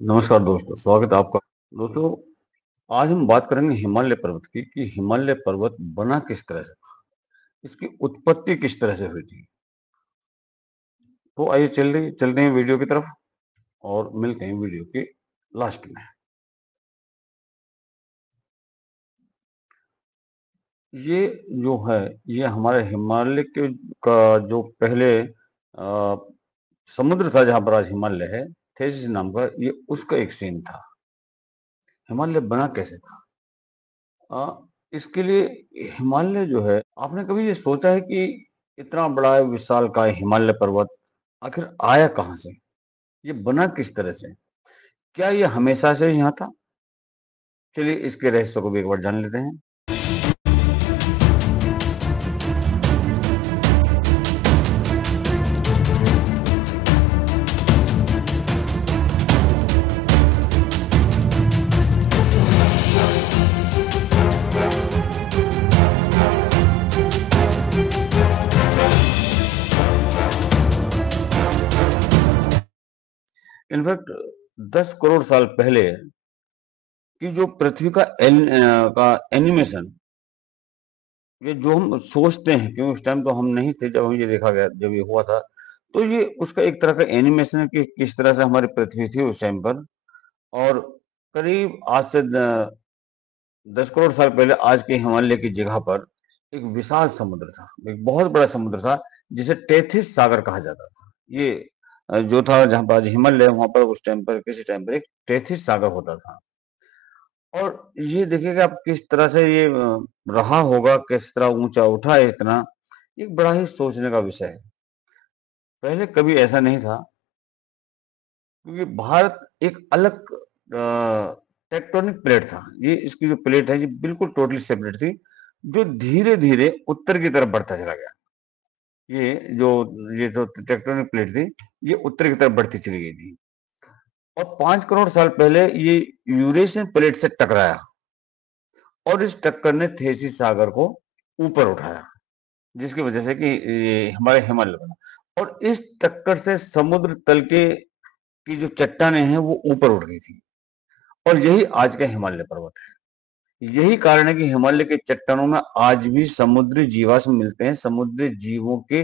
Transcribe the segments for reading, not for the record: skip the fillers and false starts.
नमस्कार दोस्तों, स्वागत है आपका। दोस्तों, आज हम बात करेंगे हिमालय पर्वत की कि हिमालय पर्वत बना किस तरह से था, इसकी उत्पत्ति किस तरह से हुई थी। तो आइए चलते हैं वीडियो की तरफ और मिलते हैं वीडियो के लास्ट में। ये जो है, ये हमारे हिमालय के का जो पहले समुद्र था जहाँ पर आज हिमालय है, थेसिस नाम का, ये उसका एक सीन था। हिमालय बना कैसे था? अ, इसके लिए हिमालय जो है, आपने कभी ये सोचा है कि इतना बड़ा विशालकाय हिमालय पर्वत आखिर आया कहाँ से? ये बना किस तरह से? क्या ये हमेशा से यहाँ था? चलिए इसके रहस्य को भी एक बार जान लेते हैं। इनफैक्ट 10 करोड़ साल पहले की जो पृथ्वी का एनिमेशन, ये जो हम सोचते हैं, क्योंकि उस टाइम तो हम नहीं थे जब हमें ये देखा गया, जब ये हुआ था, तो ये उसका एक तरह का एनिमेशन है कि किस तरह से हमारी पृथ्वी थी उस टाइम पर। और करीब आज से 10 करोड़ साल पहले आज के हिमालय की जगह पर एक विशाल समुद्र था, एक बहुत बड़ा समुद्र था, जिसे टेथिस सागर कहा जाता था। ये जो था जहाँ पर आज हिमालय है, वहां पर उस टाइम पर किसी टाइम पर एक टेथिस सागर होता था। और ये देखिएगा आप किस तरह से ये रहा होगा, किस तरह ऊंचा उठा है इतना, एक बड़ा ही सोचने का विषय है। पहले कभी ऐसा नहीं था, क्योंकि भारत एक अलग टेक्टोनिक प्लेट था। ये इसकी जो प्लेट है, ये बिल्कुल टोटली सेपरेट थी, जो धीरे धीरे उत्तर की तरफ बढ़ता चला गया। ये जो ये जो टेक्टोनिक प्लेट थी, ये उत्तर की तरफ बढ़ती चली गई थी। और 5 करोड़ साल पहले ये यूरेशियन प्लेट से टकराया, और इस टक्कर ने थेसी सागर को ऊपर उठाया, जिसकी वजह से कि ये हमारे हिमालय बना। और इस टक्कर से समुद्र तल के की जो चट्टानें हैं वो ऊपर उठ गई थी, और यही आज का हिमालय पर्वत है। यही कारण है कि हिमालय के चट्टानों में आज भी समुद्री जीवाश्म मिलते हैं, समुद्री जीवों के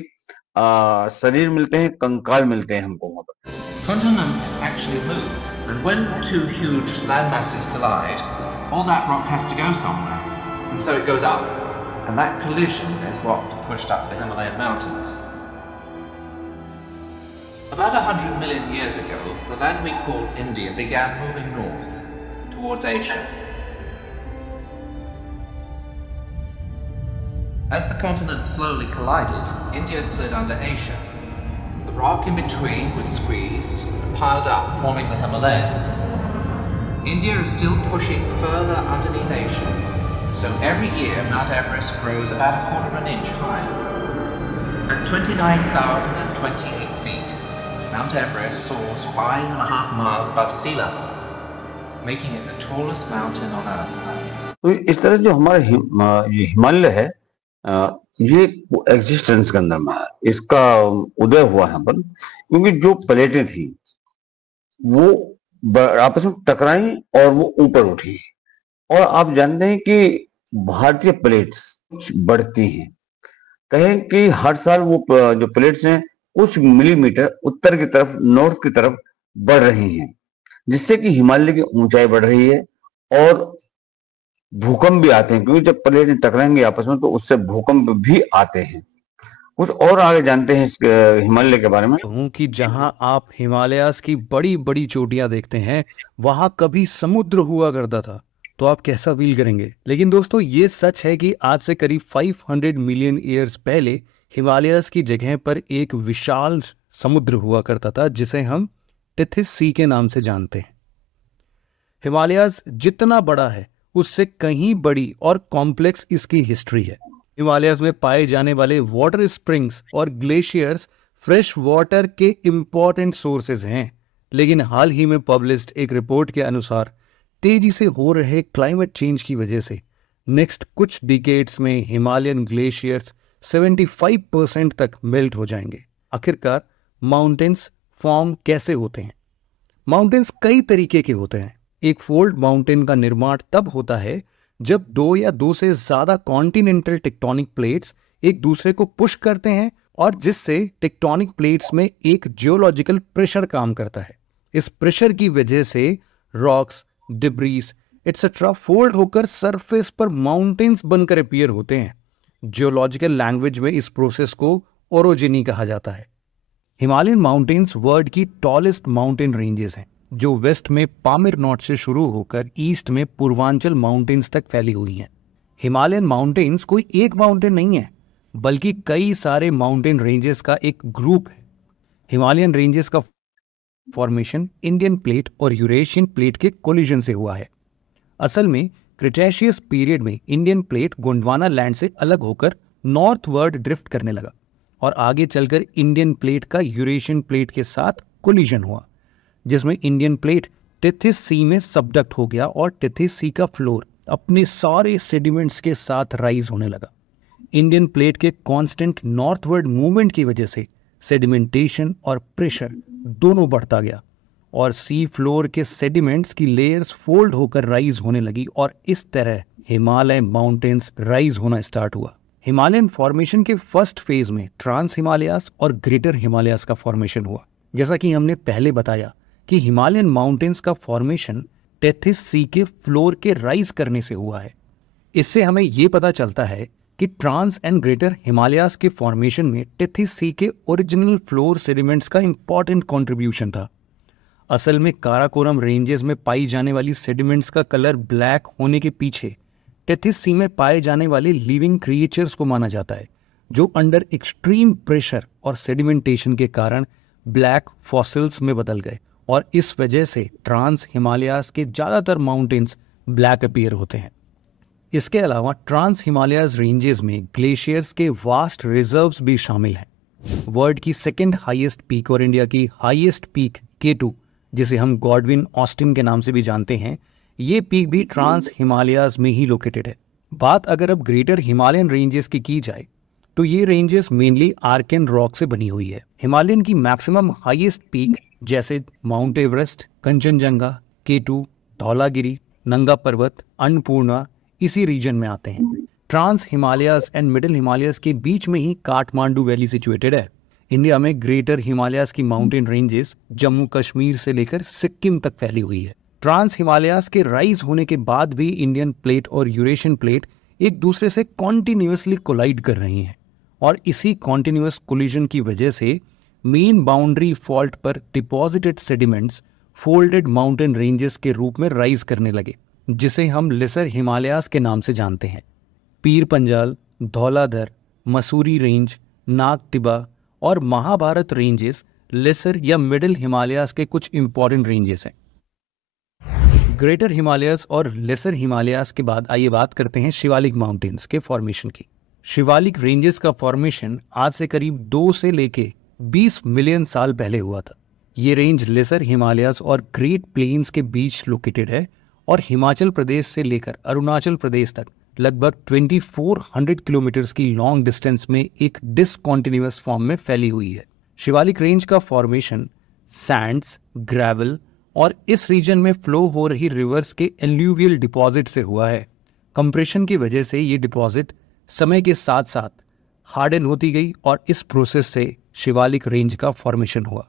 शरीर मिलते हैं, कंकाल मिलते हैं हमको वहां पर। Continents actually move, and when two huge land masses collide, all that rock has to go somewhere, and so it goes up. And that collision is what pushed up the Himalayan mountains. About 100 million years ago, the land we call India began moving north, towards Asia. As the continents slowly collided, India slid under Asia. The rock in between was squeezed and piled up, forming the Himalaya. India is still pushing further underneath Asia, so every year Mount Everest grows about a quarter of an inch higher. At 29,028 feet, Mount Everest soars 5.5 miles above sea level, making it the tallest mountain on Earth. तो इस तरह जो हमारा ये हिमालय है, ये existence के अंदर में है, इसका उदय हुआ यहाँ पर, क्योंकि जो प्लेटें थी वो आपस में टकराई और वो ऊपर उठी। और आप जानते हैं कि भारतीय प्लेट्स बढ़ती हैं, कहें कि हर साल वो जो प्लेट्स हैं कुछ मिलीमीटर उत्तर की तरफ, नॉर्थ की तरफ बढ़ रही हैं, जिससे कि हिमालय की ऊंचाई बढ़ रही है। और भूकंप भी आते हैं, क्योंकि जब प्लेटें टकराएंगे आपस में तो उससे भूकंप भी आते हैं। कुछ और आगे जानते हैं इस हिमालय के बारे में। हूँ कि जहां आप हिमालयास की बड़ी बड़ी चोटियां देखते हैं, वहां कभी समुद्र हुआ करता था, तो आप कैसा फील करेंगे। लेकिन दोस्तों, ये सच है कि आज से करीब 500 मिलियन ईयर्स पहले हिमालयास की जगह पर एक विशाल समुद्र हुआ करता था, जिसे हम टेथिस सी के नाम से जानते हैं। हिमालयास जितना बड़ा है, उससे कहीं बड़ी और कॉम्प्लेक्स इसकी हिस्ट्री है। हिमालयास में पाए जाने वाले वाटर स्प्रिंग्स और ग्लेशियर्स फ्रेश वाटर के इंपॉर्टेंट सोर्सेज हैं, लेकिन हाल ही में पब्लिश्ड एक रिपोर्ट के अनुसार तेजी से हो रहे क्लाइमेट चेंज की वजह से नेक्स्ट कुछ डिकेड्स में हिमालयन ग्लेशियर्स 75% तक मेल्ट हो जाएंगे। आखिरकार माउंटेन्स फॉर्म कैसे होते हैं? माउंटेन्स कई तरीके के होते हैं। एक फोल्ड माउंटेन का निर्माण तब होता है जब दो या दो से ज्यादा कॉन्टिनेंटल टेक्टोनिक प्लेट्स एक दूसरे को पुश करते हैं और जिससे टेक्टोनिक प्लेट्स में एक जियोलॉजिकल प्रेशर काम करता है। इस प्रेशर की वजह से रॉक्स, डिब्रीज एटसेट्रा फोल्ड होकर सरफेस पर माउंटेन्स बनकर अपीयर होते हैं। जियोलॉजिकल लैंग्वेज में इस प्रोसेस को ओरोजेनी कहा जाता है। हिमालयन माउंटेन्स वर्ल्ड की टॉलेस्ट माउंटेन रेंजेस हैं, जो वेस्ट में पामिर नॉट से शुरू होकर ईस्ट में पूर्वांचल माउंटेन्स तक फैली हुई हैं। हिमालयन माउंटेन्स कोई एक माउंटेन नहीं है, बल्कि कई सारे माउंटेन रेंजेस का एक ग्रुप है। हिमालयन रेंजेस का फॉर्मेशन इंडियन प्लेट और यूरेशियन प्लेट के कोलिजन से हुआ है। असल में क्रिटेशियस पीरियड में इंडियन प्लेट गोंडवाना लैंड से अलग होकर नॉर्थवर्ड ड्रिफ्ट करने लगा और आगे चलकर इंडियन प्लेट का यूरेशियन प्लेट के साथ कोलिजन हुआ, जिसमें इंडियन प्लेट टेथिस सी में सबडक्ट हो गया और टेथिस सी का फ्लोर अपने सारे सेडिमेंट्स के साथ राइज होने लगा। इंडियन प्लेट के कांस्टेंट नॉर्थवर्ड मूवमेंट की वजह से सेडिमेंटेशन और प्रेशर दोनों बढ़ता गया और सी फ्लोर के सेडिमेंट्स की लेयर्स फोल्ड होकर राइज होने लगी और इस तरह हिमालय माउंटेन्स राइज होना स्टार्ट हुआ। हिमालयन फॉर्मेशन के फर्स्ट फेज में ट्रांस हिमालयास और ग्रेटर हिमालयास का फॉर्मेशन हुआ। जैसा कि हमने पहले बताया कि हिमालयन माउंटेन्स का फॉर्मेशन टेथिस सी के फ्लोर के राइज करने से हुआ है। इससे हमें यह पता चलता है कि ट्रांस एंड ग्रेटर हिमालयास के फॉर्मेशन में टेथिस सी के ओरिजिनल फ्लोर सेडिमेंट्स का इंपॉर्टेंट कंट्रीब्यूशन था। असल में काराकोरम रेंजेस में पाई जाने वाली सेडिमेंट्स का कलर ब्लैक होने के पीछे टेथिस सी में पाए जाने वाले लिविंग क्रिएचर्स को माना जाता है, जो अंडर एक्सट्रीम प्रेशर और सेडिमेंटेशन के कारण ब्लैक फॉसिल्स में बदल गए और इस वजह से ट्रांस हिमालयास के ज़्यादातर माउंटेन्स ब्लैक अपीयर होते हैं। इसके अलावा ट्रांस हिमालयास रेंजेस में ग्लेशियर्स के वास्ट रिजर्व्स भी शामिल हैं। वर्ल्ड की सेकेंड हाईएस्ट पीक और इंडिया की हाईएस्ट पीक K2, जिसे हम गॉडविन ऑस्टिन के नाम से भी जानते हैं, ये पीक भी ट्रांस हिमालयास में ही लोकेटेड है। बात अगर अब ग्रेटर हिमालयन रेंजेस की जाए तो ये रेंजेस मेनली आर्कन रॉक से बनी हुई है। हिमालयन की मैक्सिमम हाईएस्ट पीक जैसे Mount Everest, Kanchenjunga, K2, Dhaulagiri, Nanga Parbat, Annapurna इसी रीजन में आते हैं। Trans Himalayas and middle Himalayas के बीच में ही काठमांडू वैली सिचुएटेड है। इंडिया में ग्रेटर हिमालयास की माउंटेन रेंजेस जम्मू कश्मीर से लेकर सिक्किम तक फैली हुई है। ट्रांस हिमालयास के राइज होने के बाद भी इंडियन प्लेट और यूरेशियन प्लेट एक दूसरे से कॉन्टिन्यूसली कोलाइड कर रही हैं और इसी कॉन्टिन्यूस कोलिजन की वजह से मेन बाउंड्री फॉल्ट पर deposited sediments folded mountain ranges के रूप में राइज करने लगे, जिसे हम लेसर हिमालयास के नाम से जानते हैं। पीर पंजाल, धौलाधर, मसूरी रेंज, नाग टिबा और महाभारत रेंजेस लेसर या मिडिल हिमालयास के कुछ इंपॉर्टेंट रेंजेस हैं। ग्रेटर हिमालयास और लेसर हिमालयास के बाद आइए बात करते हैं शिवालिक माउंटेन्स के फॉर्मेशन की। शिवालिक रेंजेस का फॉर्मेशन आज से करीब 2 से लेके 20 मिलियन साल पहले हुआ था। ये रेंज लेसर हिमालयास और ग्रेट प्लेन्स के बीच लोकेटेड है और हिमाचल प्रदेश से लेकर अरुणाचल प्रदेश तक लगभग 2400 किलोमीटर की लॉन्ग डिस्टेंस में एक डिसकॉन्टिन्यूअस फॉर्म में फैली हुई है। शिवालिक रेंज का फॉर्मेशन सैंड्स, ग्रेवल और इस रीजन में फ्लो हो रही रिवर्स के एल्यूवियल डिपॉजिट से हुआ है। कंप्रेशन की वजह से ये डिपॉजिट समय के साथ साथ हार्डन होती गई और इस प्रोसेस से शिवालिक रेंज का फॉर्मेशन हुआ।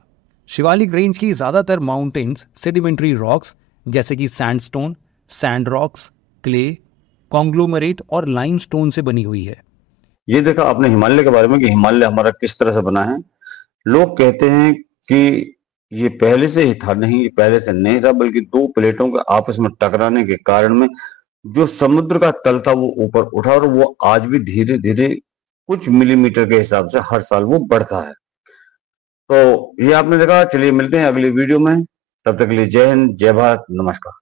शिवालिक रेंज की ज़्यादातर माउंटेन्स सेडिमेंट्री रॉक्स जैसे कि sandstone, sand rocks, clay, conglomerate और लाइमस्टोन से बनी हुई है। ये देखा आपने हिमालय के बारे में कि हिमालय हमारा किस तरह से बना है। लोग कहते हैं कि ये पहले से ही था, नहीं, ये पहले से नहीं था, बल्कि 2 प्लेटों के आपस में टकराने के कारण में जो समुद्र का तल था वो ऊपर उठा और वो आज भी धीरे धीरे कुछ मिलीमीटर के हिसाब से हर साल वो बढ़ता है। तो ये आपने देखा। चलिए मिलते हैं अगली वीडियो में, तब तक के लिए जय हिंद, जय भारत, नमस्कार।